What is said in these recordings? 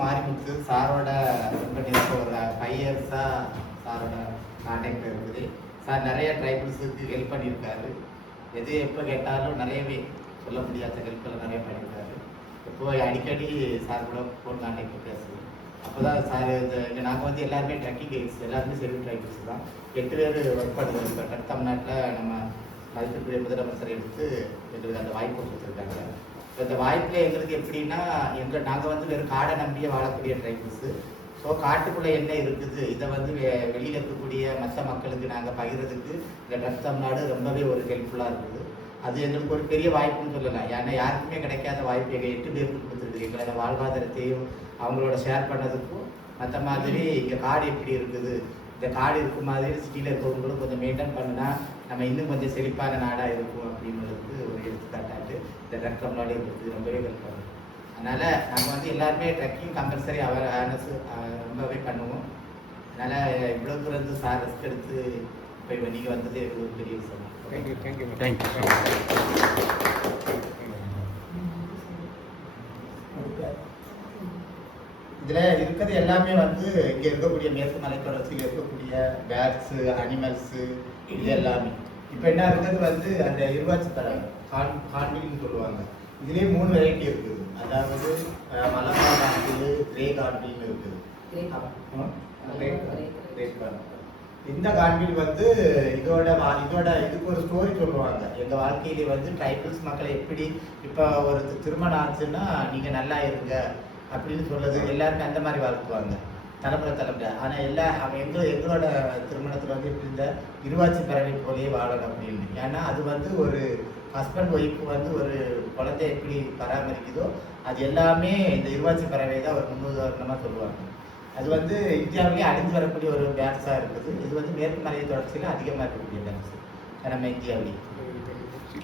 மாரிமுத்து சாரோட ரொம்ப ஒரு 5 இயர்ஸாக சாரோட கான்டாக்ட் இருக்குது. சார் நிறைய ட்ரைபிள்ஸுக்கு ஹெல்ப் பண்ணியிருக்காரு. எது எப்போ கேட்டாலும் நிறையவே சொல்ல முடியாத ஹெல்ப்பில் நிறைய பண்ணியிருக்காரு. இப்போ அடிக்கடி சார் கூட ஃபோன் கான்டாக்ட் பேசுவோம். அப்போ தான் சார் இங்கே நாங்கள் வந்து எல்லாருமே ட்ரக்கிங் கைட்ஸ், எல்லாருமே ஷெட்யூல் ட்ரைபிள்ஸ் தான். 8 பேர் ஒர்க் பண்ணுறோம். இப்போ தமிழ்நாட்டில் நம்ம மதிப்புக்குரிய முதலமைச்சர் எடுத்து எங்களுக்கு அந்த வாய்ப்பு கொடுத்துருக்காங்க. இந்த வாய்ப்பில் எங்களுக்கு எப்படின்னா, நாங்கள் வந்து வெறும் காடை நம்பியே வாழக்கூடிய ட்ரைபிள்ஸு. ஸோ காட்டுக்குள்ளே என்ன இருக்குது இதை வந்து வெளியில் இருக்கக்கூடிய மற்ற மக்களுக்கு நாங்கள் பகிர்றதுக்கு இந்த ட்ரக் தமிழ்நாடு ரொம்பவே ஒரு ஹெல்ப்ஃபுல்லாக இருக்குது. அது எங்களுக்கு ஒரு பெரிய வாய்ப்புன்னு சொல்லலாம். ஏன்னா யாருக்குமே கிடைக்காத வாய்ப்பு எங்கள் 8 பேருக்கு கொடுத்துருக்கு. எங்களோட வாழ்வாதாரத்தையும் அவங்களோட ஷேர் பண்ணதுக்கும் மற்ற மாதிரி இங்கே காடு எப்படி இருக்குது, இந்த காடு இருக்க மாதிரி சிட்டியில் இருக்கவங்களும் கொஞ்சம் மெயின்டைன் பண்ணினா நம்ம இன்னும் கொஞ்சம் செழிப்பான நாடாக இருக்கும் அப்படின்றதுக்கு ஒரு எடுத்துக்காட்டாட்டு இந்த ட்ரக் தமிழ்நாடு எங்களுக்கு ரொம்பவே ஹெல்ப் பண்ணும். அதனால் நாங்கள் வந்து எல்லாருமே ட்ரக்கிங் கம்பல்சரி அவேர்னஸ் ரொம்பவே பண்ணுவோம். அதனால் இவ்வளோ தூரம் வந்து சார் ரெஸ்ட் எடுத்து இப்போ நீங்கள் வந்தது எங்களுக்கு ஒரு பெரிய விஷயம். இதில் இருக்கிறது எல்லாமே வந்து இங்கே இருக்கக்கூடிய மேற்கு மலைத்தொடர்ச்சியில் இருக்கக்கூடிய பேர்ட்ஸு, அனிமல்ஸு, இது எல்லாமே. இப்போ என்ன இருக்கிறது வந்து அந்த இருவாச்சி தரம் கான்பில்னு சொல்லுவாங்க. இதுலேயே 3 வெரைட்டி இருக்குது. அதாவது மலபார் கான்பில், கிரே கான்பில்னு இருக்குது. இந்த கான்பில் வந்து இதுக்கு ஒரு ஸ்டோரி சொல்லுவாங்க. எங்கள் வாழ்க்கையிலே வந்து ட்ரைபிள்ஸ் மக்களை எப்படி இப்போ ஒரு திருமணம் ஆச்சுன்னா நீங்கள் நல்லா இருங்க அப்படின்னு சொல்றது எல்லாருமே அந்த மாதிரி வாழ்த்துவாங்க தலைமுறை. ஆனால் எங்களோட திருமணத்தில் வந்து எப்படி இந்த இருவாச்சி பறவை போலேயே வாழணும் அப்படின்னு. ஏன்னா அது வந்து ஒரு ஹஸ்பண்ட் ஒய்ஃபு வந்து ஒரு குழந்தை எப்படி பராமரிக்குதோ அது எல்லாமே இந்த இருவாச்சி பறவை தான் ஒரு முன்னுதாரணமாக சொல்லுவாங்க. அது வந்து இந்தியாவிலேயே அழிஞ்சு வரக்கூடிய ஒரு பேட்ஸாக இருக்குது. இது வந்து மேற்கு மலை தொடர்ச்சியில் அதிகமாக இருக்கக்கூடிய பேட்ஸ் நம்ம இந்தியாவிலேயே.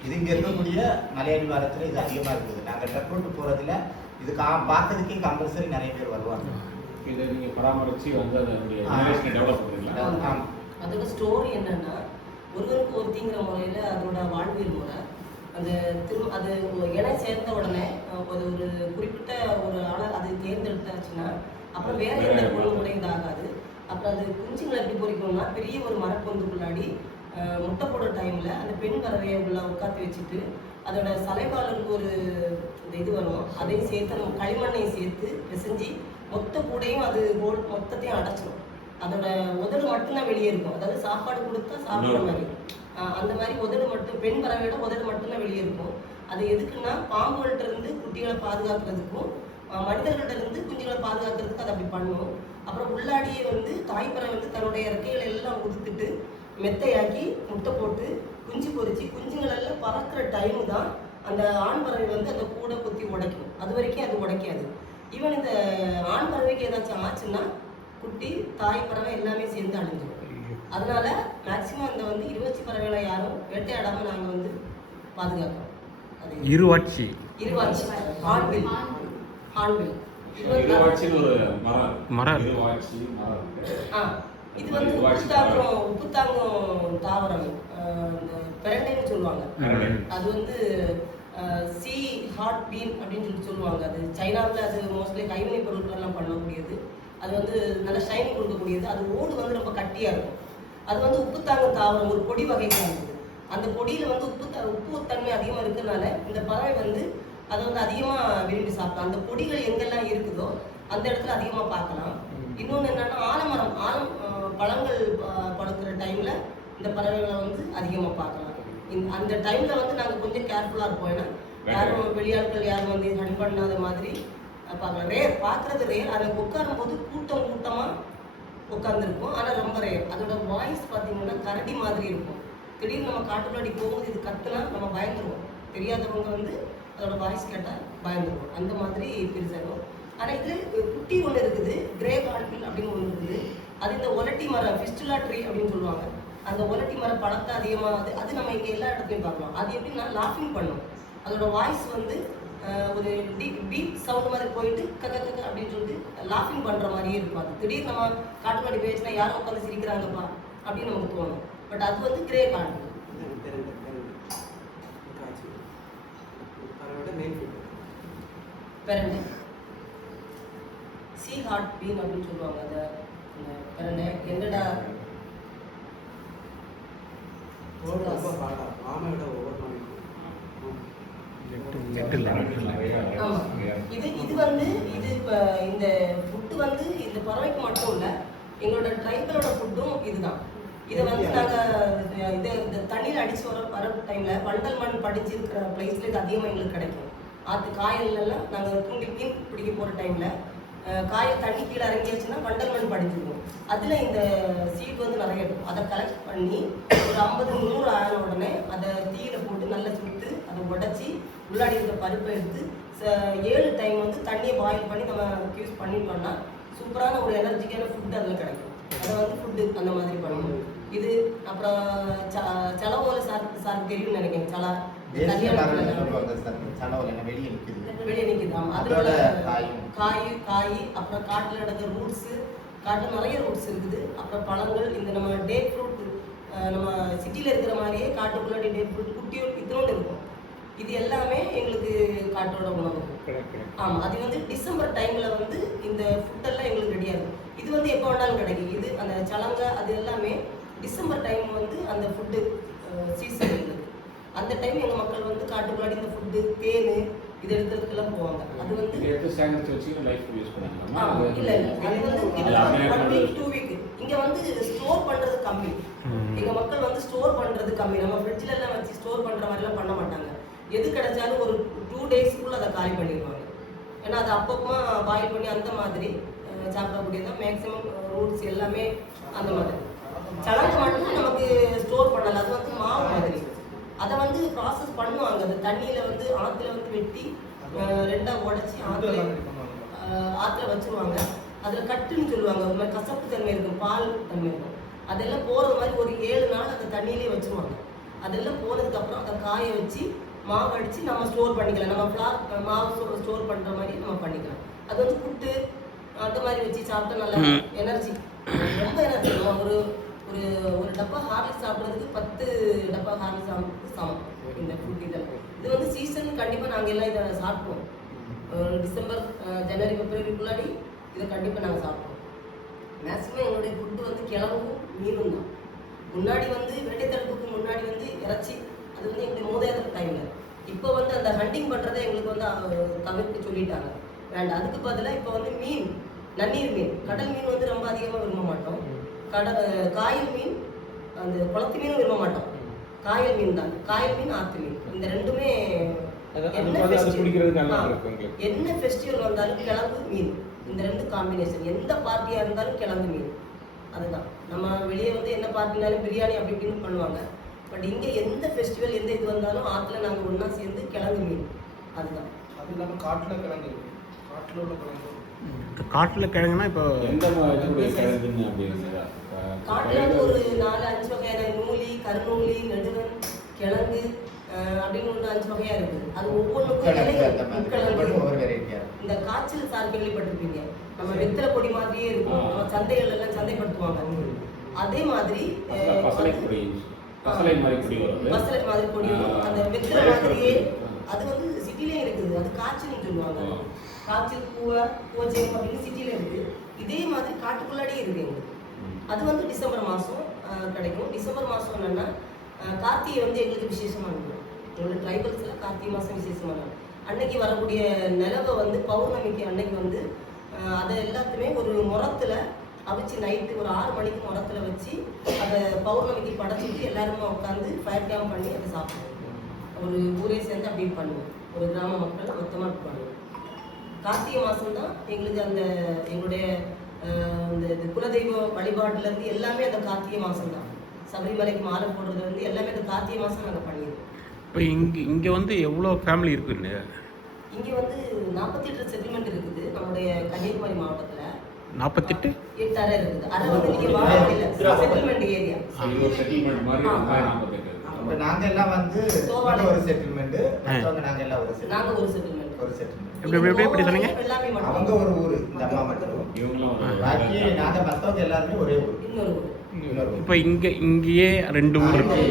இது இங்கே இருக்கக்கூடிய மலையடி வாரத்தில் இது அதிகமாக இருக்குது. நாங்கள் ட்ரக் ரூட்டு போகிறதுல இது பார்க்கறதுக்கே கம்பல்சரி நிறைய பேர் வருவாங்க. இதை நீங்கள் பராமரித்து வந்து அதனுடைய டெவலப் பண்ணுறீங்களா? அதோட ஸ்டோரி என்னன்னா, ஒருவருக்கு ஒருத்திங்கிற முறையில் அதோட வாழ்வியல் முறை அது அது இணை சேர்ந்த உடனே ஒரு குறிப்பிட்ட ஒரு ஆளை அது தேர்ந்தெடுத்தாச்சுன்னா அப்புறம் வேற எந்த பொருளும் கூட இதாகாது. அப்புறம் அது குஞ்சுங்களை எப்படி பொறிக்கணும்னா, பெரிய ஒரு மரப்பொந்துக்குள்ளாடி முட்டை போடுற டைமில் அந்த பெண் பறவையை உள்ள உட்காந்து வச்சுட்டு அதோட சலைவாளருக்கு ஒரு இது வரும், அதையும் சேர்த்து நம்ம களிமண்ணையும் சேர்த்து பிசைஞ்சு மொத்த கூடையும் அது மொத்தத்தையும் அடைச்சிடும். அதோட உதடு மட்டும்தான் வெளியே இருக்கும். அதாவது சாப்பாடு கொடுத்தா சாப்பிட்ற மாதிரி அந்த மாதிரி உதடு மட்டும், பெண் பறவையோட உதடு மட்டும்தான் வெளியே இருக்கும். அது எதுக்குன்னா பாம்புகள்கிட்ட இருந்து குட்டிகளை பாதுகாக்கிறதுக்கும் மனிதர்கள்ட்ட இருந்து குஞ்சுகளை பாதுகாக்கிறதுக்கு அதை அப்படி பண்ணும். அப்புறம் உள்ளாடியே வந்து தாய்ப்பறவை வந்து தன்னுடைய இறக்கைகளை எல்லாம் உடுத்துட்டு மெத்தையாக்கி முட்டை போட்டு குஞ்சு பொறிச்சு குஞ்சுங்களெல்லாம் பறக்கிற டைமு தான் அந்த ஆண் பறவை வந்து அந்த கூடை குத்தி உடைக்கும். அது வரைக்கும் அது உடைக்காது. ஈவன் இந்த ஆண் பறவைக்கு ஏதாச்சும் ஆச்சுன்னா குட்டி தாய் பறவை எல்லாமே சேர்ந்து அழிஞ்சிடும். அதனால மேக்சிமம் அந்த வந்து இருவாச்சி பறவைகளை யாரும் வேட்டையாடாமல் நாங்கள் வந்து பாதுகாக்கிறோம். அது இருவாச்சி ஆண்பில் இது வந்து உப்பு தாங்கும் தாவரம், இந்த பெரண்டைன்னு சொல்லுவாங்க. அது வந்து சி ஹார்ட் பீன் அப்படின்னு சொல்லுவாங்க. அது சைனாவில் அது மோஸ்ட்லி கைவினை பொருட்கள்லாம் பண்ணக்கூடியது. அது வந்து நல்ல ஷைன் கொடுக்கக்கூடியது. அது ஓடு வந்து ரொம்ப கட்டியாக இருக்கும். அது வந்து உப்பு தாங்கும் தாவரம், ஒரு கொடி வகைக்காக இருக்குது. அந்த கொடியில் வந்து உப்பு தன்மை அதிகமாக இருக்கிறதுனால இந்த பறவை வந்து அதை வந்து அதிகமாக விரும்பி சாப்பிடலாம். அந்த கொடிகள் எங்கெல்லாம் இருக்குதோ அந்த இடத்துல அதிகமாக பார்க்கலாம். இன்னொன்று என்னன்னா, ஆலம் பழங்கள் படுக்கிற டைமில் இந்த பறவைகளை வந்து அதிகமாக பார்க்கலாம். அந்த டைமில் வந்து நாங்கள் கொஞ்சம் கேர்ஃபுல்லாக இருப்போம். ஏன்னா யாரும் வெளியாட்கள் யாரும் வந்து ஹன் பண்ணாத மாதிரி பார்க்கலாம். பார்க்குறது ரேர். அதை உட்காரும் போது கூட்டமாக உட்காந்துருக்கும். ஆனால் ரொம்ப ரேர். அதோட வாய்ஸ் பார்த்தீங்கன்னா கரடி மாதிரி இருக்கும். திடீர்னு நம்ம காட்டுக்குள்ளாடி போகும்போது இது கத்துனா நம்ம பயந்துருவோம். தெரியாதவங்க வந்து அதோட வாய்ஸ் கேட்டால் பயந்துருவோம். அந்த மாதிரி பெருசாகும். ஆனால் இது குட்டி ஒன்று இருக்குது, கிரே கான்பில் அப்படின்னு ஒன்று இருக்குது. அது இந்த ஒலட்டி மரம், ஃபிஸ்டுலா ட்ரீ அப்படின்னு சொல்லுவாங்க. அந்த ஒலட்டி மரம் பழத்தை அதிகமாக அது நம்ம இங்கே எல்லா இடத்துலையும் பார்க்கலாம். அது எப்படின்னா லாஃபிங் பண்ணும். அதோட வாய்ஸ் வந்து ஒரு பீப் சவுண்ட் மாதிரி போயிட்டு கக்க அப்படின்னு சொல்லிட்டு லாஃபிங் பண்ணுற மாதிரியே இருக்கும். அது திடீர்னு நம்ம காட்டுக்குள்ளாடி போயிடுச்சுன்னா யாரும் உட்காந்து சிரிக்கிறாங்கப்பா அப்படின்னு நமக்கு தோணும். பட் அது வந்து கிரே கான்பில். பெரண்டை ஹார்ட் பீன் அப்படின்னு சொல்லுவாங்க. அதை பிரண்டை என்னடா ஆமா. இது வந்து இது இப்போ இந்த ஃபுட்டு வந்து இந்த பறவைக்கு மட்டும் இல்லை, எங்களோட ட்ரைபலோட ஃபுட்டும் இதுதான். இதை வந்து நாங்கள் இந்த தண்ணியில் அடித்து வர டைமில் வண்டல் மண் படிஞ்சிருக்கிற பிளேஸில் இது அதிகமாக எங்களுக்கு கிடைக்கும். ஆற்று காயல்லாம் நாங்கள் தூண்டி மீன் பிடிக்க போகிற டைமில் காய தண்ணி கீழே இறங்கியாச்சுன்னா வண்டல் மண் படிஞ்சிருக்கும். அதில் இந்த சீட் வந்து நிறைய இருக்கும். அதை கலெக்ட் பண்ணி ஒரு 50-100 ஆன உடனே அதை தீயில போட்டு நல்லா சுட்டு அதை உடச்சி உள்ளாடி இருக்கிற பருப்பை எடுத்து 7 டைம் வந்து தண்ணியை பாயில் பண்ணி நம்ம யூஸ் பண்ணிட்டோம்னா சூப்பரான ஒரு எனர்ஜிக்கான ஃபுட் அதில் கிடைக்கும். அதை வந்து ஃபுட்டு அந்த மாதிரி பண்ணணும். இது அப்புறம் சலவோல சார் தெரியும்னு நினைக்கிறேன். வெளியே நிற்குது. ஆமாம், அதோட காய் அப்புறம் காட்டில் நடக்கிற ரூட்ஸு, காட்டில் நிறைய ரூட்ஸ் இருக்குது. அப்புறம் பழங்கள், இந்த நம்ம டேட் ஃப்ரூட், நம்ம சிட்டியில் இருக்கிற மாதிரியே காட்டுக்குள்ளாடி டேட் ஃப்ரூட் குட்டியோடு இதோடு இருக்கும். இது எல்லாமே எங்களுக்கு காட்டோட உணவு. ஆமாம், அது வந்து டிசம்பர் டைமில் வந்து இந்த ஃபுட்டெல்லாம் எங்களுக்கு ரெடியாக இருக்கும். இது வந்து எப்போ வேணாலும் கிடைக்கும். இது அந்த சலங்க அது எல்லாமே டிசம்பர் டைம் வந்து அந்த ஃபுட்டு சீசன் இருக்குது. அந்த டைம் எங்கள் மக்கள் வந்து காட்டுக்குள்ளாடி இந்த ஃபுட்டு தேன் இது எடுக்கிறதுக்கெல்லாம் போவாங்க. அது வந்து இல்லை அது வந்து 1 வீக் 2 வீக் இங்கே வந்து ஸ்டோர் பண்ணுறது கம்மி. எங்கள் மக்கள் வந்து ஸ்டோர் பண்ணுறது கம்மி. நம்ம ஃப்ரிட்ஜில் எல்லாம் வச்சு ஸ்டோர் பண்ணுற மாதிரிலாம் பண்ண மாட்டாங்க. எது கிடைச்சாலும் ஒரு 2 டேஸ்க்குள்ளே அதை காலி பண்ணிடுவாங்க. ஏன்னா அது அப்பப்போ பாயில் பண்ணி அந்த மாதிரி சாப்பிடக்கூடியதான். மேக்ஸிமம் ரூட்ஸ் எல்லாமே அந்த மாதிரி. சலங்கை மட்டும் நமக்கு ஸ்டோர் பண்ணலாம். அது வந்து மாவு மாதிரி. அதை வந்து ப்ராசஸ் பண்ணுவாங்க. அந்த தண்ணியில் வந்து ஆற்றுல வந்து வெட்டி 2ஆக உடச்சி ஆற்றுல வச்சுருவாங்க. அதில் கட்டுன்னு சொல்லுவாங்க. ஒரு மாதிரி கசப்பு தன்மை இருக்கும், பால் தன்மை இருக்கும். அதெல்லாம் போகிற மாதிரி ஒரு 7 நாள் அந்த தண்ணியிலே வச்சுருவாங்க. அதெல்லாம் போனதுக்கப்புறம் அதை காய வச்சு மாவு அடித்து நம்ம ஸ்டோர் பண்ணிக்கலாம். நம்ம ஃப்ளார் மாவு ஸ்டோர் பண்ணுற மாதிரி நம்ம பண்ணிக்கலாம். அது வந்து புட்டு அந்த மாதிரி வச்சு சாப்பிட்டா நல்லா எனர்ஜி, ரொம்ப எனர்ஜி. ஒரு ஒரு ஒரு டப்பா ஹார்லிக்ஸ் சாப்பிட்றதுக்கு 10 டப்பா ஹார்லிக்ஸ் சமம் இந்த ஃபுட். இது வந்து சீசன் கண்டிப்பாக நாங்கள் எல்லாம் இதை சாப்பிடுவோம். டிசம்பர் ஜனவரி பிப்ரவரிக்குள்ளாடி இதை கண்டிப்பாக நாங்கள் சாப்பிடுவோம். மேக்ஸிமம் எங்களுடைய ஃபுட்டு வந்து கிழங்கும் மீனும் தான். முன்னாடி வந்து வேட்டைத்தடுப்புக்கு முன்னாடி வந்து இறைச்சி, அது வந்து எங்களுக்கு மூதாதையர் டைமில். இப்போ வந்து அந்த ஹண்டிங் பண்ணுறதை எங்களுக்கு வந்து தவிர்க்க சொல்லிட்டாங்க, வேண்டாம். அதுக்கு பதிலாக இப்போ வந்து மீன், நன்னீர் மீன், கடல் மீன் வந்து ரொம்ப அதிகமாக விரும்ப மாட்டோம். காயல் மீன், அந்த குளத்து மீனும் விரும்ப மாட்டோம். காயல் மீன் தான். காயல் மீன், ஆற்று மீன், இந்த ரெண்டுமே என்ன ஃபெஸ்டிவல் வந்தாலும் கிழங்கு மீன், இந்த 2 காம்பினேஷன். எந்த பார்ட்டியாக இருந்தாலும் கிழங்கு மீன், அதுதான். நம்ம வெளியே வந்து என்ன பார்ட்டினாலும் பிரியாணி அப்படி இப்படின்னு பண்ணுவாங்க. பட் இங்கே எந்த ஃபெஸ்டிவல் எந்த இது வந்தாலும் ஆற்றுல நாங்கள் ஒன்றா சேர்ந்து கிழங்கு மீன், அதுதான். அது இல்லாமல் காட்டில் கிழங்கு, காட்டில் உள்ள கிழங்கு. காட்டில் கிழங்குனா இப்போ எந்த கிழங்குன்னு அப்படிங்கிறதா? காட்டில் வந்து ஒரு 4-5 வகையான நூலி, கருநூலி, நெடுவன், கிழங்கு அப்படின்னு ஒன்று 5 வகையாக இருக்குது. அது ஒவ்வொன்றுக்கும் இந்த காய்ச்சல் சார் கேள்விப்பட்டிருப்பீங்க. நம்ம வெத்தலை பொடி மாதிரியே இருக்கும். நம்ம சந்தைகள் எல்லாம் சந்தைப்படுத்துவாங்க. அதே மாதிரி பசலை மாதிரி பொடி வரும். அந்த வெத்தலை மாதிரியே அது வந்து சிட்டிலே இருக்குது. அது காய்ச்சல்னு சொல்லுவாங்க. காய்ச்சல் பூவச்சேம் அப்படின்னு சிட்டியில் இருக்குது. இதே மாதிரி காட்டுக்குள்ளாடியே இருக்குது. அது வந்து டிசம்பர் மாதம் கிடைக்கும். டிசம்பர் மாதம் என்னென்னா கார்த்திகை வந்து எங்களுக்கு விசேஷமாக இருக்கும். எங்களோட ட்ரைபல்ஸில் கார்த்திகை மாதம் விசேஷமாக இருக்கும். அன்னைக்கு வரக்கூடிய நிலவை வந்து பௌர்ணமிக்கு அன்னைக்கு வந்து அதை எல்லாத்தையுமே ஒரு முறத்தில் அவிச்சு நைட்டு ஒரு 6 மணிக்கு முறத்தில் வச்சு அதை பௌர்ணமிக்கு படைச்சிட்டு எல்லாருமே உட்காந்து ஃபயர் கேம்ப் பண்ணி அதை சாப்பிடுவோம். ஒரு ஊரே சேர்ந்து அப்படி பண்ணுவோம். ஒரு கிராம மக்கள் மொத்தமாக பண்ணுவோம். கார்த்திகை மாதம் தான் எங்களுக்கு அந்த எங்களுடைய இந்த குலதெய்வ வழிபாட்டிலேருந்து எல்லாமே அந்த கார்த்திகை மாதம் தான். சபரிமலைக்கு மாலை போடுறது வந்து எல்லாமே அந்த கார்த்திகை மாதம் நாங்கள் பண்ணிடுவோம். இப்போ இங்கே வந்து எவ்வளோ ஃபேமிலி இருக்குன்னு? இங்கே வந்து 48 செட்டில்மெண்ட் இருக்குது நம்முடைய கன்னியாகுமரி மாவட்டத்தில். 48 8 அறை இருக்குது. அறை வந்து நீங்கள் வாழை செட்டில்மெண்ட் ஏரியா. செட்டில்மெண்ட் மாதிரி 48. நாங்கள் எல்லாம் வந்து ஒரு செட்டில்மெண்ட், நாங்கள் எல்லாம் ஒரு செட்டில்மெண்ட். நாங்கள் ஒரு செட்டில்மெண்ட். எப்படி சொன்னீங்க? அவங்க ஒரு ஊர், இந்த அம்மா மட்டும். இவங்களும் பாக்கி நாங்கள் மற்றவங்க எல்லாருமே ஒரே ஊர். இன்னொரு இப்போ இங்கேயே 2 ஊர் இருக்கு.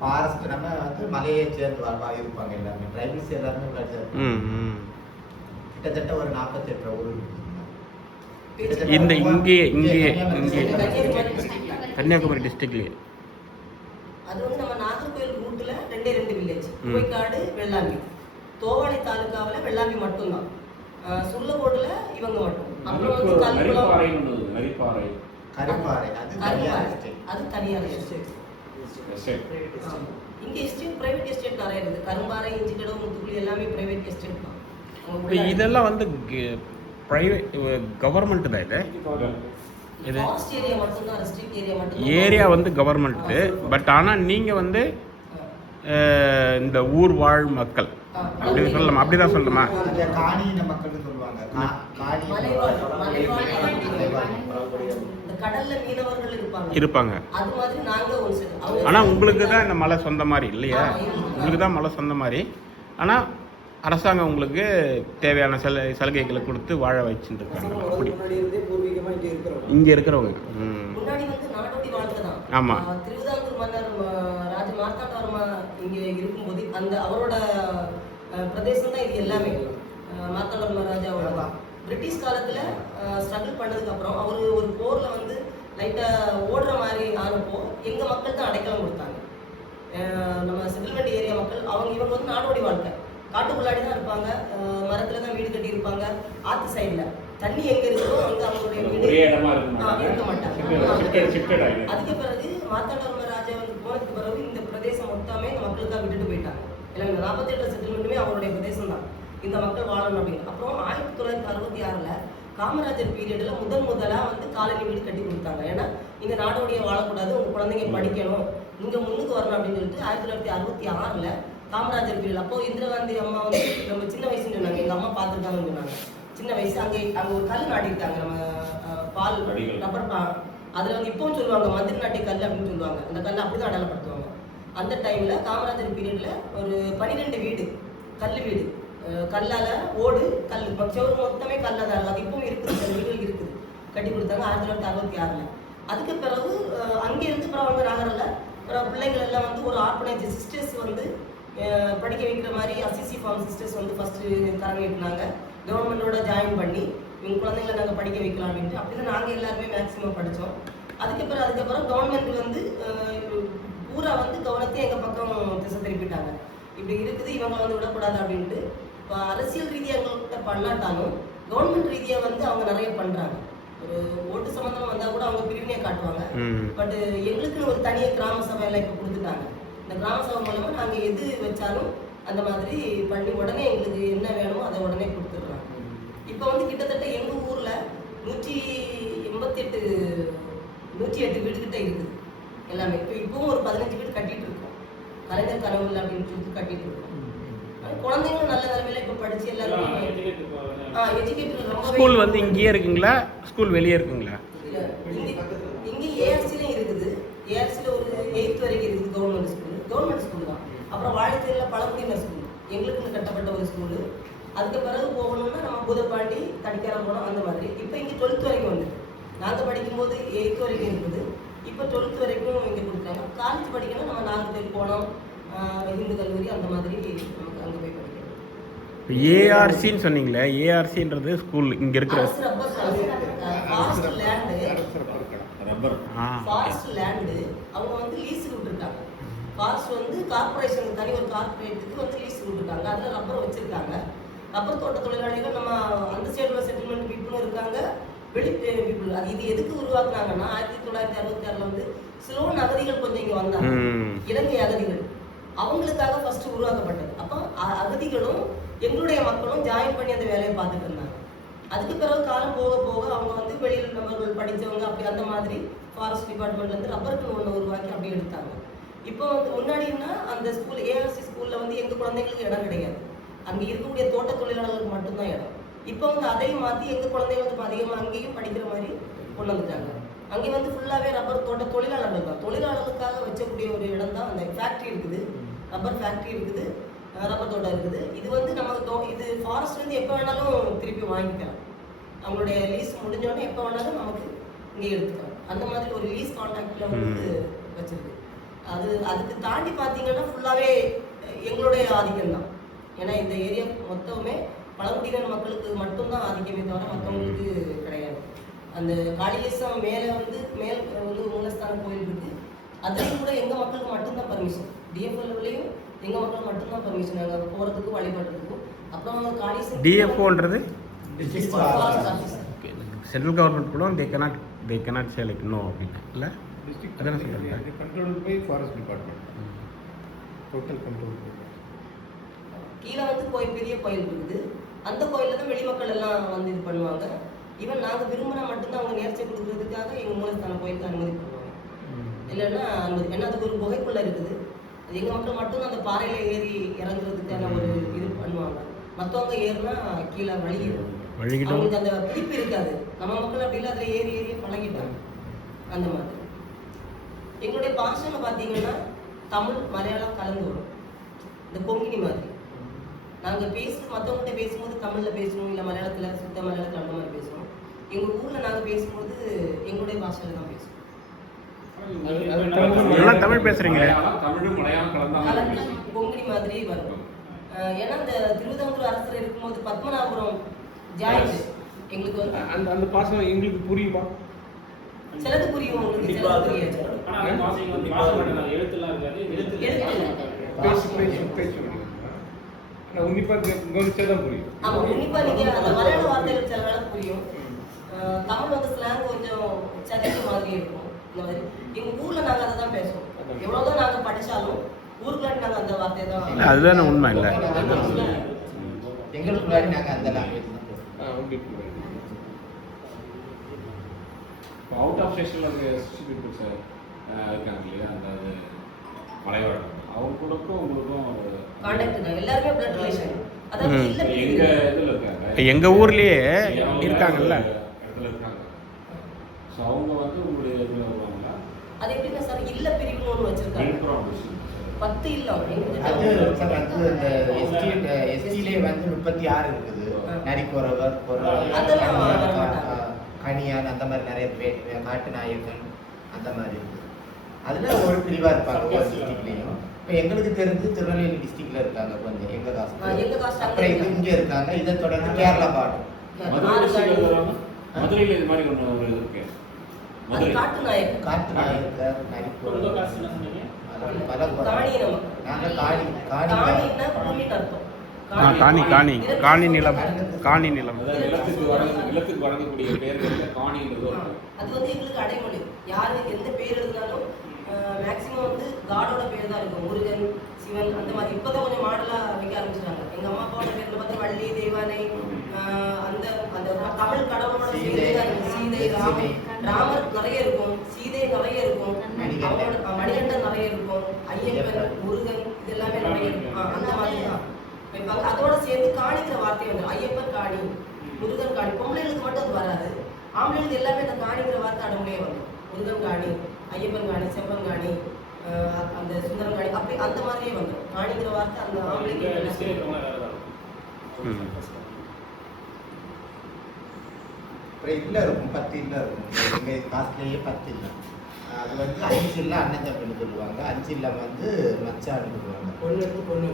ஃபாரஸ்ட் நம்ம வந்து மலையை சேர்ந்து இருப்பாங்க எல்லாருமே. ட்ரைபல்ஸ் எல்லாருமே கிட்டத்தட்ட ஒரு 48 ஊர். இந்த இங்கேயே கன்னியாகுமரி district. கன்னியாகுமரி டிஸ்ட்ரிக்ட்லேயே. அது வந்து நம்ம நாகர்கோயில் ரூட்ல 2 வில்லேஜ், கோய்க்காடு, வெள்ளாம்பி. தோவாளை தாலுகாவில் வெள்ளாம்பி மட்டும்தான். சுள்ளகோடுல இவங்க மட்டும். அப்புறம் வந்து கல்குளம், நரிப்பாறை கருப்பாறை அது தனியார் estate. அது தனியார் எஸ்டேட். இங்க எஸ்டேட் பிரைவேட் எஸ்டேட் நிறைய இருக்குது. கரும்பாறை, இஞ்சிக்கடவு, முத்துக்குளி எல்லாமே பிரைவேட் எஸ்டேட் தான். இப்போ இதெல்லாம் வந்து ப்ரைவேட் கவர்மெண்ட் தான் இது. இது ஃபாரஸ்ட் ஏரியா மட்டும் தான், ரெஸ்ட்ரிக்ட் ஏரியா மட்டும் தான். ஏரியா வந்து கவர்மெண்ட்டு, பட் ஆனால் நீங்கள் வந்து இந்த ஊர் வாழ் மக்கள் அப்படின்னு சொல்லலாமா? அப்படி தான் சொல்லலாமா? அந்த காணியின மக்கள்னு சொல்லுவாங்க. காணி மலைவாழ் இந்த கடல்ல மீனவர்கள் இருப்பாங்க. அது மாதிரி நாங்க ஒரு சில. ஆனால் உங்களுக்கு தான் இந்த மலை சொந்த மாதிரி இல்லையா? உங்களுக்கு தான் மலை சொந்த மாதிரி. ஆனால் அரசாங்கம் உங்களுக்கு தேவையான சலுகைகளை கொடுத்து வாழ வச்சுட்டு இருக்காங்க. அப்படி இங்கே இருக்கிறவங்க முன்னாடி வந்து நாடோடி வாழ்க்கை தான். ஆமாம். திருவிதாங்கூர் மன்னர் ராஜ மார்த்தாண்டவர்மா இங்க இருக்கும்போது அந்த அவரோட பிரதேசம் தான் இது எல்லாமே. மார்த்தாண்டவர்மா ராஜாவோட பிரிட்டிஷ் காலத்துல ஸ்ட்ரகிள் பண்ணதுக்கு அப்புறம் அவர் ஒரு போர்ல வந்து லைட்டா ஓடுற மாதிரி ஆனப்போ எங்க மக்கள் தான் அடைக்கலம் கொடுத்தாங்க. நம்ம செட்டில்மெண்ட் ஏரியா மக்கள் இவங்க வந்து நாடோடி வாழ்க்கை, காட்டுக்குள்ளாடி தான் இருப்பாங்க, மரத்துல தான் வீடு கட்டி இருப்பாங்க. ஆத்து சைடுல தண்ணி எங்க இருக்கோ அங்க அவங்களுடைய வீடு இருக்க மாட்டாங்க. அதுக்கு பிறகு மார்த்தாண்டவர்ம ராஜா வந்து போனதுக்கு பிறகு இந்த பிரதேசம் மொத்தமே இந்த மக்களுக்காக விட்டுட்டு போயிட்டாங்க. இல்லை இந்த 48 செட்டில்மெண்ட்டுமே அவருடைய பிரதேசம் தான், இந்த மக்கள் வாழணும் அப்படின்னு. அப்புறம் 1966 காமராஜர் பீரியட்ல முதலா வந்து காலனி வீடு கட்டி கொடுத்தாங்க. ஏன்னா இங்க நாடோடிய வாழக்கூடாது, உங்க குழந்தைங்க படிக்கணும், இங்க முன்னுக்கு வரணும் அப்படின்னு சொல்லிட்டு 1966 காமராஜர் பீரியட். அப்போ இந்திரா காந்தி அம்மா வந்து நம்ம சின்ன வயசுன்னு சொன்னாங்க, எங்க அம்மா பார்த்துருக்காங்கன்னு சொன்னாங்க. சின்ன வயசு அங்கே ஒரு கல் நாட்டிருக்காங்க, நம்ம பால் ரப்பர் அதுல வந்து இப்பவும் சொல்லுவாங்க மந்திரி நாட்டிய கல் அப்படின்னு சொல்லுவாங்க. அந்த கல் அப்படிதான் அடையாளப்படுத்துவாங்க. அந்த டைம்ல காமராஜர் பீரியட்ல ஒரு 12 வீடு, கல் வீடு, கல்லால ஓடு கல் செவரு மொத்தமே கல்லாதான், அது இப்பவும் இருக்குது, அந்த வீடுகள் இருக்குது, கட்டி கொடுத்தாங்க 1966. அதுக்கு பிறகு அங்கேருந்து அப்புறம் வந்து நகரில் அப்புறம் பிள்ளைகள் எல்லாம் வந்து ஒரு ஆர்பனேஜ் சிஸ்டர்ஸ் வந்து படிக்க வைக்கிற மாதிரி அசிசி ஃபார்ம் சிஸ்டர்ஸ் வந்து ஃபர்ஸ்ட் கரங்கேற்றினாங்க. கவர்மெண்டோட ஜாயின் பண்ணி இவங்க குழந்தைங்களை நாங்கள் படிக்க வைக்கலாம் அப்படின்ட்டு அப்படி தான் நாங்கள் எல்லாருமே மேக்ஸிமம் படித்தோம். அதுக்கப்புறம் கவர்மெண்ட் வந்து பூரா வந்து கவனத்தை எங்கள் பக்கம் திசை திருப்பிட்டாங்க. இப்படி இருக்குது, இவங்க வந்து விடக்கூடாது அப்படின்ட்டு. இப்போ அரசியல் ரீதியாக எங்கள்கிட்ட பண்ணாட்டாலும் கவர்மெண்ட் ரீதியாக வந்து அவங்க நிறைய பண்ணுறாங்க. ஒரு ஓட்டு சம்மந்தமாக வந்தால் கூட அவங்க பிரிவினையை காட்டுவாங்க. பட் எங்களுக்குன்னு ஒரு தனியாக கிராம சபையெல்லாம் இப்போ கொடுத்துட்டாங்க. இந்த கிராம சபை மூலமாக நாங்கள் எது வச்சாலும் அந்த மாதிரி பண்ணி உடனே எங்களுக்கு என்ன வேணுமோ அதை உடனே கொடுத்துட்றாங்க. இப்போ வந்து கிட்டத்தட்ட எங்கள் ஊரில் 108 வீடு கிட்ட இருக்குது எல்லாமே. இப்போவும் ஒரு 15 வீடு கட்டிட்டு இருக்கோம். கலைஞர் கனவு அப்படின்னு சொல்லிட்டு கட்டிட்டு இருக்கோம். குழந்தைங்களும் நல்ல நிலைமையில இப்போ படிச்சு எல்லாருமே எஜுகேட்டட். ரொம்ப ஸ்கூல் வந்து இங்கேயே இருக்குங்களா, ஸ்கூல் வெளியே இருக்குங்களா? இங்கே ஏஆர்சிலையும் இருக்குது. ஏஆர்சியில் ஒரு 8th வரைக்கும் இருக்குது கவர்மெண்ட் ஸ்கூல் தான். அப்புறம் வாழைத்தேரில் பழங்குடியினர் ஸ்கூல் எங்களுக்குன்னு கட்டப்பட்ட ஒரு ஸ்கூலு. அதுக்கு பிறகு போகணும்னா நம்ம பூதப்பாண்டி, தடிக்காரம் போனோம் அந்த மாதிரி. இப்போ இங்கே 12th வரைக்கும் வந்துட்டு. நாங்கள் படிக்கும்போது 8th வரைக்கும் இருக்குது, இப்போ 12th வரைக்கும் இங்கே கொடுக்குறாங்க. காலேஜ் படிக்கணும் நம்ம நாகர்கோவில் போனோம், இந்து கல்லூரி அந்த மாதிரி நமக்கு அங்கே போய் படிக்கணும். இப்போ ஏஆர்சின்னு சொன்னீங்களே, ஏஆர்சின்றது ஸ்கூல் இங்கே இருக்கிற ஃபாரஸ்ட் லேண்டு அவங்க வந்து லீஸுக்கு விட்டுருக்காங்க. ஃபாரஸ்ட் வந்து கார்பரேஷன் தனி ஒரு கார்பரேட்டுக்கு வந்து லீஸ் விட்டுருக்காங்க. அதில் ரப்பர் வச்சுருக்காங்க. ரப்பர் தோட்ட தொழிலாளிகள் நம்ம அந்த சைடில் செட்டில்மெண்ட் பீப்புளும் இருக்காங்க, வெளி பீப்புள். அது இது எதுக்கு உருவாக்குனாங்கன்னா 1966 வந்து சிலோன் அகதிகள் கொஞ்சம் இங்கே வந்தாங்க, இலங்கை அகதிகள். அவங்களுக்காக ஃபர்ஸ்ட் உருவாக்கப்பட்டது. அப்போ அகதிகளும் எங்களுடைய மக்களும் ஜாயின் பண்ணி அந்த வேலையை பார்த்துட்டு இருந்தாங்க. அதுக்கு பிறகு காலம் போக போக அவங்க வந்து வெளியில் நபர்கள் படித்தவங்க அப்படி அந்த மாதிரி ஃபாரஸ்ட் டிபார்ட்மெண்ட்லேருந்து ரப்பருக்கு ஒன்று உருவாக்கி அப்படி எடுத்தாங்க. இப்போ வந்து முன்னாடின்னா அந்த ஸ்கூல் ஏஆர்சி ஸ்கூலில் வந்து எங்கள் குழந்தைங்களுக்கு இடம் கிடையாது, அங்கே இருக்கக்கூடிய தோட்ட தொழிலாளர்களுக்கு மட்டும்தான் இடம். இப்போ வந்து அதையும் மாற்றி எங்கள் குழந்தைகள் வந்து அதிகமாக அங்கேயும் படிக்கிற மாதிரி கொண்டு வந்துட்டாங்க. அங்கே வந்து ஃபுல்லாகவே ரப்பர் தோட்ட தொழிலாளர்கள் தான், தொழிலாளர்களுக்காக வச்சக்கூடிய ஒரு இடம் தான். அந்த ஃபேக்ட்ரி இருக்குது, ரப்பர் ஃபேக்ட்ரி இருக்குது, ரப்பர் தோட்டம் இருக்குது. இது வந்து நமக்கு இது ஃபாரஸ்ட்லேருந்து எப்போ வேணாலும் திருப்பி வாங்கிக்கலாம். அவங்களுடைய லீஸ் முடிஞ்சோடனே எப்போ வேணாலும் நமக்கு இங்கே எடுத்துக்கலாம். அந்த மாதிரி ஒரு லீஸ் கான்ட்ராக்டில் வந்து வச்சிருக்கு. அதுக்கு தாண்டி பார்த்தீங்கன்னா ஃபுல்லாகவே எங்களுடைய ஆதிக்கம் தான். ஏன்னா இந்த ஏரியா மொத்தமே பழங்குடியினர் மக்களுக்கு மட்டும்தான் ஆதிக்கமே தவிர மற்றவங்களுக்கு கிடையாது. அந்த காளிகேசம் மேலே வந்து மூலஸ்தான கோயில் இருக்கு. அதுலேயும் கூட எங்கள் மக்களுக்கு மட்டும்தான் பர்மிஷன். டிஎஃப்ஓ லெவலையும் எங்கள் மக்களுக்கு மட்டும்தான் பர்மிஷன் நாங்கள் போகிறதுக்கும் வழிபாட்டுக்கும். அப்புறம் அவங்க காளிகேசம் டிஎஃப்ஓன்றது ஃபாரஸ்ட் ஆஃபீஸர். சென்ட்ரல் கவர்மெண்ட் கூட they can't say like no அப்படின்னு இல்லை டிஸ்ட்ரிக்ட் அதானே சொல்றாங்க. Control by forest department, total control. கீழே வந்து பெரிய கோயில் இருக்குது. அந்த கோயிலில் தான் வெளிமக்கள் எல்லாம் வந்து இது பண்ணுவாங்க. ஈவன் நாங்கள் விரும்பினா மட்டும்தான் அவங்க நேர்ச்சி கொடுக்கறதுக்காக எங்கள் மூலஸ்தான கோயிலுக்கு அனுமதி பண்ணுவாங்க. இல்லைன்னா அனுமதி, ஏன்னா அதுக்கு ஒரு குகைக்குள்ளே இருக்குது. அது எங்கள் மக்கள் மட்டும் அந்த பாறையில் ஏறி இறங்குறதுக்கான ஒரு இது பண்ணுவாங்க. மற்றவங்க ஏறினா கீழே வழிகிட்டோம், அவங்களுக்கு அந்த பிடிப்பு இருக்காது. நம்ம மக்கள் அப்படி இல்லை, அதில் ஏறி பழகிட்டாங்க. அந்த மாதிரி எங்களுடைய பாஷைன்னு பார்த்தீங்கன்னா தமிழ் மலையாளம் கலந்து வரும். இந்த கொங்கினி மாதிரி நாங்கள் மற்றவங்கள்ட்ட பேசும்போது தமிழில் பேசணும், இல்லை மலையாளத்தில் சுத்த மலையாளத்தில் அந்த மாதிரி பேசுவோம். எங்கள் ஊரில் நாங்கள் பேசும்போது எங்களுடைய பாஷையில் தான் பேசுவோம். நல்லா தமிழ் பேசுறீங்களே. தமிழும் மலையாளம் கலந்து கொங்கினி மாதிரி வரும். ஏன்னா இந்த திருவிதாங்கூர் அரசர் இருக்கும்போது பத்மநாபபுரம் ஜாயிண்ட் எங்களுக்கு வந்து அந்த பாசம் எங்களுக்கு புரியுமா? சிலது புரியும், உங்களுக்கு சிலது புரியாது. உன்னிப்பா கவனிச்சாதான் புரியும். ஆமா, உன்னிப்பா நீங்க அந்த மலையாள வார்த்தைகள் சில வேலை புரியும். தமிழ் வந்து ஸ்லாங் கொஞ்சம் சதிக்க மாதிரி இருக்கும். இந்த மாதிரி எங்க ஊர்ல நாங்க அதை தான் பேசுவோம். எவ்வளவுதான் நாங்க படிச்சாலும் ஊருக்குள்ள நாங்க அந்த வார்த்தையை தான். அதுதானே உண்மை இல்லை. எங்களுக்கு முன்னாடி நாங்கள் அந்த லாங்குவேஜ் தான் இப்போ அவுட் ஆஃப் ஸ்டேஷனில் இருக்க பீப்புள்ஸ் இருக்காங்க இல்லையா, அந்த மலைவாழ் அவங்க கூடக்கும் உங்களுக்கும் கான்டாக்ட் தான். எல்லாருமே பிளட் ரிலேஷன். அதாவது இல்ல எங்க இதில் இருக்காங்க, எங்கள் ஊர்லேயே இருக்காங்கல்ல இடத்துல இருக்காங்க. ஸோ அவங்க வந்து உங்களுடைய இதில் வருவாங்களா? அது எப்படின்னா சார் இல்ல பிரிவுன்னு ஒன்று வச்சிருக்காங்க. விழுப்புரம் 10 இல்லம் அது சார் வந்து அந்த எஸ்டிலே வந்து 36 இருக்குது. நரிக்குறவர், கனியான், அந்த மாதிரி நிறைய பேர், காட்டு நாயக்கன் அந்த மாதிரி இருக்குது. அதில் ஒரு பிரிவாக இருப்பாங்க ஒவ்வொரு டிஸ்ட்ரிக்ட்லேயும். இப்போ எங்களுக்கு தெரிஞ்சு திருநெல்வேலி டிஸ்ட்ரிக்டில் இருக்காங்க கொஞ்சம் எங்கள் காசு. அப்புறம் இது இங்கே இருக்காங்க. இதை தொடர்ந்து கேரளா பாடம். மதுரையில் இது மாதிரி ஒன்று ஒரு இருக்கு. மதுரை காட்டு நாயக்கன், காட்டு நாயக்கர், நரிக்குறவர், பல நாங்கள் காணின்னா பூமின்னு அர்த்தம். காணி நிலம். அதாவது நிலத்துக்கு வழங்கக்கூடிய பேர்கள் காணின்றது. அது வந்து எங்களுக்கு அடைமொழி. யாருக்கு எந்த பேர் எழுதினாலும் மேக்சிமம் வந்து காடோட பேர் தான் இருக்கும். முருகன், சிவன் அந்த மாதிரி. இப்போதான் கொஞ்சம் மாடலாக வைக்க ஆரம்பிச்சிட்டாங்க. எங்கள் அம்மா அப்பாவோட பேரில் பார்த்தா வள்ளி, தெய்வானை, அந்த அந்த தமிழ் கடவுளோட சீதை, ராமர் நிறைய இருக்கும், சீதை நிறைய இருக்கும், மணிகண்டன் நிறைய இருக்கும், ஐயப்பன், முருகன் இது எல்லாமே நிறைய இருக்கும். அந்த மாதிரி தான் வைப்பாங்க. அதோட சேர்ந்து காணிக்கிற வார்த்தை வந்து ஐயப்பன் காணி, முருகன் காணி. பொம்பளைகளுக்கு மட்டும் அது வராது, ஆம்பளைகளுக்கு எல்லாமே அந்த காணிக்கிற வார்த்தை அடமுறையே வரும். முருகன் காணி, ஐயப்பன் காணி, செம்பன் காணி, அந்த சுந்தரம் காணி, அப்படி அந்த மாதிரியே வந்துடும். காணிக்கிற வார்த்தை அந்த ஆம்பளைக்கு. அப்புறம் இல்லை இருக்கும், 10 இல்லை இருக்கும். எங்கள் காசுலேயே 10 இல்லை. அது வந்து 5 இல்லை அண்ணன் தம்பின்னு சொல்லுவாங்க. 5 இல்லை வந்து மச்சான்னு சொல்லுவாங்க. பொண்ணு எடுத்து பொண்ணு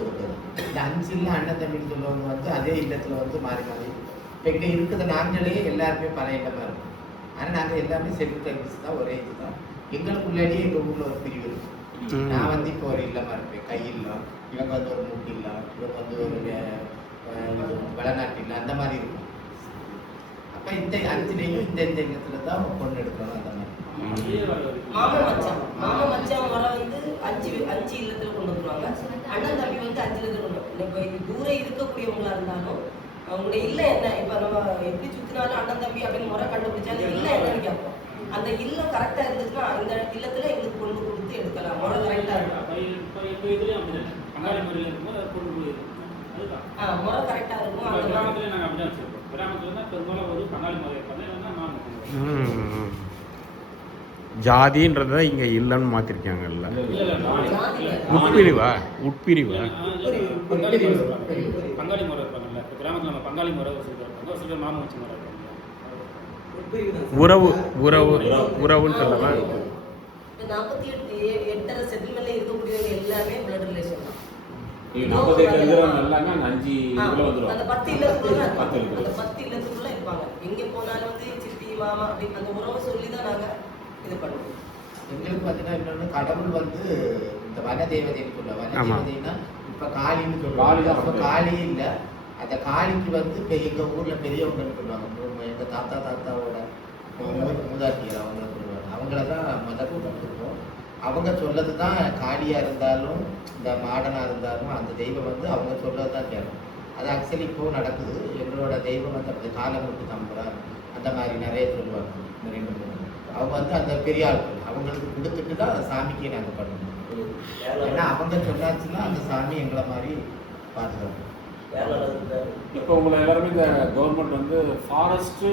கொடுக்குறது. இந்த 5 இல்லை அண்ணன் தம்பின்னு சொல்லுவாங்க வந்து அதே இல்லத்தில் வந்து மாறி மாறி எங்கிட்ட இருக்கிற நாங்களே எல்லாருமே பல இடமா இருக்கும். ஆனால் நாங்கள் எல்லாமே செல்ஃப் சர்வீஸ் தான், ஒரே இது தான். எங்களுக்குள்ளாடியே எங்கள் ஊரில் ஒரு பிரிவு இருக்கும். நான் வந்து இப்போ ஒரு இல்லமாக இருப்பேன், கை இல்லம். இவங்க வந்து ஒரு மூட்டு இல்லம், இவங்க வந்து ஒரு வளநாட்டு இல்லை, அந்த மாதிரி இருக்கும். அப்போ இந்த 5லேயும் இந்த இடத்துல தான் பொண்ணு எடுக்கணும். அந்த மாதிரி மாமா மச்சான் வர வந்து 5 இல்லத்துல கொண்டு வந்துருவாங்க. அண்ணன் தம்பி வந்து 5 இல்லத்துல கொண்டு வருவாங்க. இப்போ தூரம் இருக்கக்கூடியவங்களா இருந்தாலும் அவங்களுடைய இல்ல என்ன, இப்போ நம்ம எப்படி சுத்தினாலும் அண்ணன் தம்பி அப்படின்னு முறை கண்டுபிடிச்சாலும் இல்ல என்னன்னு கேட்போம். அந்த இல்லம் கரெக்டா இருந்துச்சுன்னா அந்த இல்லத்துல எங்களுக்கு பொண்ணு கொடுத்து எடுக்கலாம். முறை கரெக்டா இருக்கும். முறை கரெக்டா இருக்கும். ஜாதின்றத இங்க இல்லைன்னு மாத்திருக்காங்கல்ல. உட்பிரிவா பங்காளி முறை இருப்பாங்கல்ல. இப்போ கிராமத்தில் நம்ம பங்காளி முறை ஒரு சிலர் மாமன் வச்சு முறை உறவுன்னு சொல்லலாம். 48 செட்டில்மெண்ட்ல இருக்கக்கூடியவங்க எல்லாமே பிளட் ரிலேஷன் தான். நீங்கள் 48 எந்திரம் எல்லாமே அந்த 5 இதுல வந்துடும். அந்த 10 இல்லத்துக்குள்ள 10 இருப்பாங்க. இருக்குது. அந்த 10 இல்லத்துக்குள்ள இருப்பாங்க. எங்க போனாலும் வந்து சித்தி மாமா அப்படி அந்த உறவை சொல்லி தான் நாங்க இது பண்ணுவோம். எங்களுக்கு பார்த்தீங்கன்னா இன்னொன்று கடவுள் வந்து இந்த வன தேவதைன்னு சொல்லுவாங்க. வன ஆமா. தேவதைன்னா இப்போ காளின்னு காளி சொல்லுவாங்க. தான் அப்போ வந்து. காளியே இல்லை. அந்த காளிக்கு வந்து இப்போ எங்கள் ஊரில் பெரியவங்கன்னு சொல்லுவாங்க. எங்கள் தாத்தாவோட மூதாட்டியர் அவங்கள சொல்லுவாங்க. அவங்கள தான் முதல்ல கற்றுருக்கோம். அவங்க சொல்லது தான் காளியாக இருந்தாலும் இந்த மாடனாக இருந்தாலும் அந்த தெய்வம் வந்து அவங்க சொல்லது தான் கேட்கும். அது ஆக்சுவலி இப்போவும் நடக்குது. எங்களோட தெய்வம் வந்து அப்படி காலமுட்டு தம்புறா அந்த மாதிரி நிறைய சொல்லுவாங்க. இந்த 2 3 அவங்க வந்து அந்த பெரிய ஆட்கள் அவங்களுக்கு கொடுத்துட்டு தான் அந்த சாமிக்கே நாங்கள் பண்ணணும். ஏன்னா அவங்க சொன்னாச்சுன்னா அந்த சாமி எங்களை மாதிரி பாதுகாக்கும். இப்போ உங்களை எல்லாருமே இந்த கவர்மெண்ட் வந்து ஃபாரஸ்ட்டு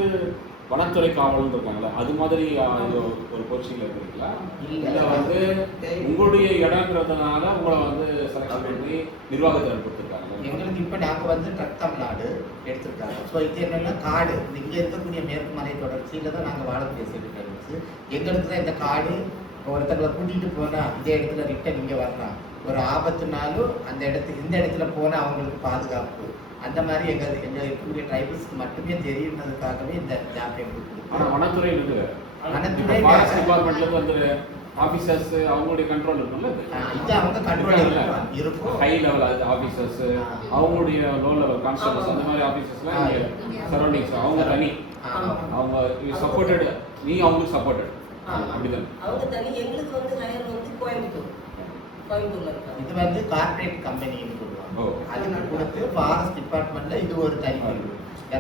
வனத்துறை காவல்னு இருக்காங்களா, அது மாதிரி இது ஒரு கோச்சிங்கில் இருக்கிறீங்களா? இல்லை வந்து உங்களுடைய இடங்கிறதுனால உங்களை வந்து செலக்ட் பண்ணி நிர்வாகத்தில் கொடுத்துருக்காங்க? எங்களுக்கு இப்போ நாங்கள் வந்து ட்ரக் தமிழ்நாடு எடுத்திருக்காங்க. ஸோ இது என்னென்னா காடு இங்கே இருக்கக்கூடிய மேற்கு மலை தொடர்ச்சியில் தான் நாங்கள் வாழக்கூடிய செடிகள். எங்களுக்கு தான் இந்த காடு ஒருத்தங்களை கூட்டிகிட்டு போனால் இந்த இடத்துல ரிட்டன் இங்கே வரலாம். ஒரு ஆபத்துனாலும் அந்த இந்த இடத்துல போனால் அவங்களுக்கு பாதுகாப்பு. அந்த மாதிரி எங்கள் இருக்கக்கூடிய ட்ரைபல்ஸ்க்கு மட்டுமே தெரியுறதுக்காகவே இந்த ஜாப் எங்களுக்கு. ஆனால் வனத்துறை இருக்குது. வனத்துறை ஃபாரஸ்ட் டிபார்ட்மெண்ட்லேருந்து வந்து ஆஃபீஸர்ஸ் அவங்களுடைய கண்ட்ரோல் இருக்கும்ல? இது அவங்க கண்ட்ரோல் இருக்கும். ஹை லெவல் ஆஃபீஸர்ஸ் அவங்களுடைய லோ லெவல் கான்ஸ்டபிள்ஸ் அந்த மாதிரி ஆஃபீஸர்ஸ்லாம் சரௌண்டிங்ஸ் அவங்க தனி. அவங்க சப்போர்ட்டட், நீ அவங்களுக்கு சப்போர்ட்டட் அப்படிதான். அவங்க தனி. எங்களுக்கு வந்து ஹையர் வந்து கோயம்புத்தூர்ல இருக்காங்க. இது வந்து கார்ப்பரேட் கம்பெனின்னு சொல்லுவாங்க. அதுக்கு கொடுத்து ஃபாரஸ்ட் டிபார்ட்மெண்ட்ல இது ஒரு தனிப்பிரிவு.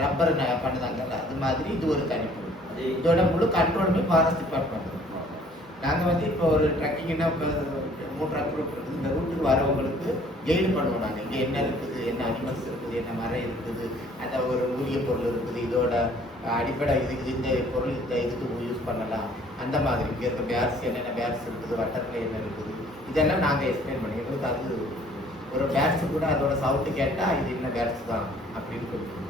ரப்பர் பண்ணுதாங்கல்ல அது மாதிரி இது ஒரு தனிப்பிரிவு. இதோட முழு கண்ட்ரோலுமே ஃபாரஸ்ட் டிபார்ட்மெண்ட். நாங்கள் வந்து இப்போ ஒரு ட்ரக்கிங்னா இப்போ 3 ட்ரக் ரூட் இருக்குது. இந்த ரூட்டுக்கு வரவங்களுக்கு கைடு பண்ணுவோம். நாங்கள் இங்கே என்ன இருக்குது, என்ன அனிமல்ஸ் இருக்குது, என்ன மரம் இருக்குது, அந்த ஒரு மூலிகை பொருள் இருக்குது, இதோட அடிப்படை இதுக்கு இந்த பொருள் இந்த இதுக்கு யூஸ் பண்ணலாம். அந்த மாதிரி இங்கே இருக்க பேர்ஸ் என்னென்ன பேர்ஸ் இருக்குது, வட்டரில் என்ன இருக்குது, இதெல்லாம் நாங்கள் எக்ஸ்பிளைன் பண்ணி எங்களுக்கு அது ஒரு பேட்ஸ் கூட அதோட சவுண்டு கேட்டால் இது என்ன பேட்ஸ் தான் அப்படின்னு சொல்லிட்டு.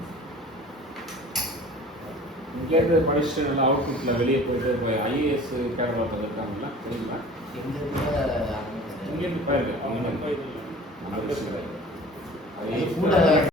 இங்கேருந்து படிச்சுட்டு நல்லா அவுட்புட்டில் வெளியே போயிட்டு இப்போ ஐஏஎஸ் கேடரில் பார்த்துருக்காங்களா தெரியுங்களா? எங்களுக்கு இங்கேருந்து போயிருக்கு அவங்க போயிருக்கு. நல்ல விஷயம். கூட